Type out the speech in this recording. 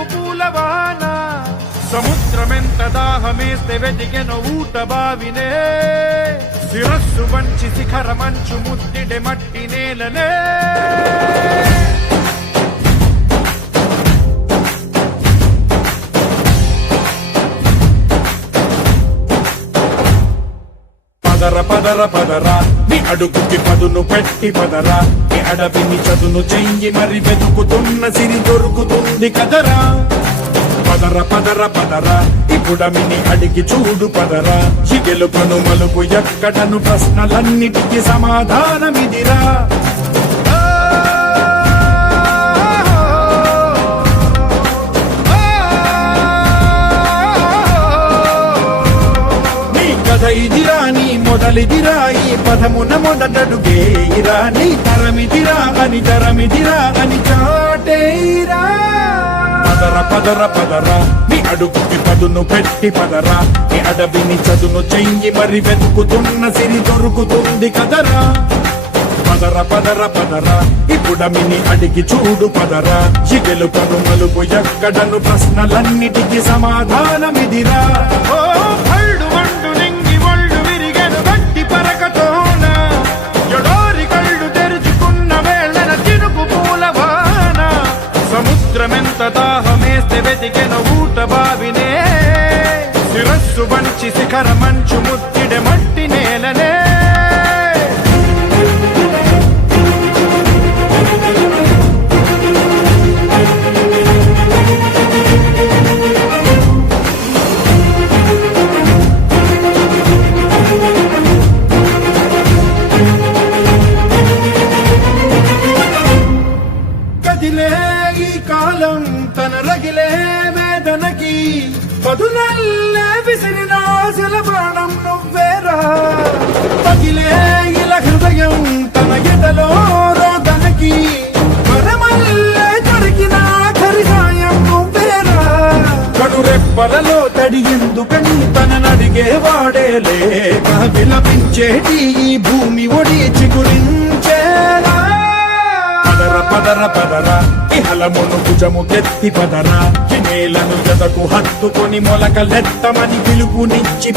చినుకు పూలవాన సముద్రమెంత దాహమేస్తే వెతికెను ఊట బావినే శిరస్సు వంచి శిఖర మంచు ముద్దిడే మట్టి నేలనే పదర పదర పదరా నీ అడుగుకి పదును పెట్టి పదరా నీ అడవిని చదును చెయ్యి మరి వెతుకుతున్న సిరి దొరుకుతుంది కదరా పదర పదర పదరా ఇప్పుడమిని అడిగి చూడు పదరా ఈ గెలుపను మలుపు ఎక్కడను ప్రశ్నలన్నిటికీ సమాధానమిదిరా ఇదిరా నీ మొదలిదిరా ఈ పదమున మొదటడుగేయిరా నీ తరమిదిరా అని తరమిదిరా అని చాటేరా పదర పదర పదరా నీ అడుగుకి పదును పెట్టి పదరా నీ అడవిని చదును చెయ్యి మరి వెతుకుతున్న సిరి దొరుకుతుంది కదరా పదర పదర పదరా ఇప్పుడమిని అడిగి చూడు పదరా ఈ గెలుపను మలుపు ఎక్కడను ప్రశ్నలన్నిటికీ సమాధానమిదిరా సముద్రమెంత దాహమేస్తే వెతికెను ఊట బావినే శిరస్సు వంచి శిఖర మంచు ముద్దిడే మట్టి నేలనే ఈ కాలం తన రగిలే వేదనకి పదునల్లే విసిరిన ఆశల ప్రాణం నువ్వేరా పగిలే ఇలా హృదయం తన ఎదలో రోదనకి మరమల్లే దొరికిన ఆఖరి సాయం నువ్వేరా కడురెప్పలలో తడి ఎందుకని తననడిగే వాడే లేక విలపించేటి ఈ భూమి ఒడి చిగురించేలా పదర పదరా ఇహలమును భుజము కెత్తి పదరా నేలను జతకు హత్తుకొని మొలకలెత్తమని పిలుపునిచ్చి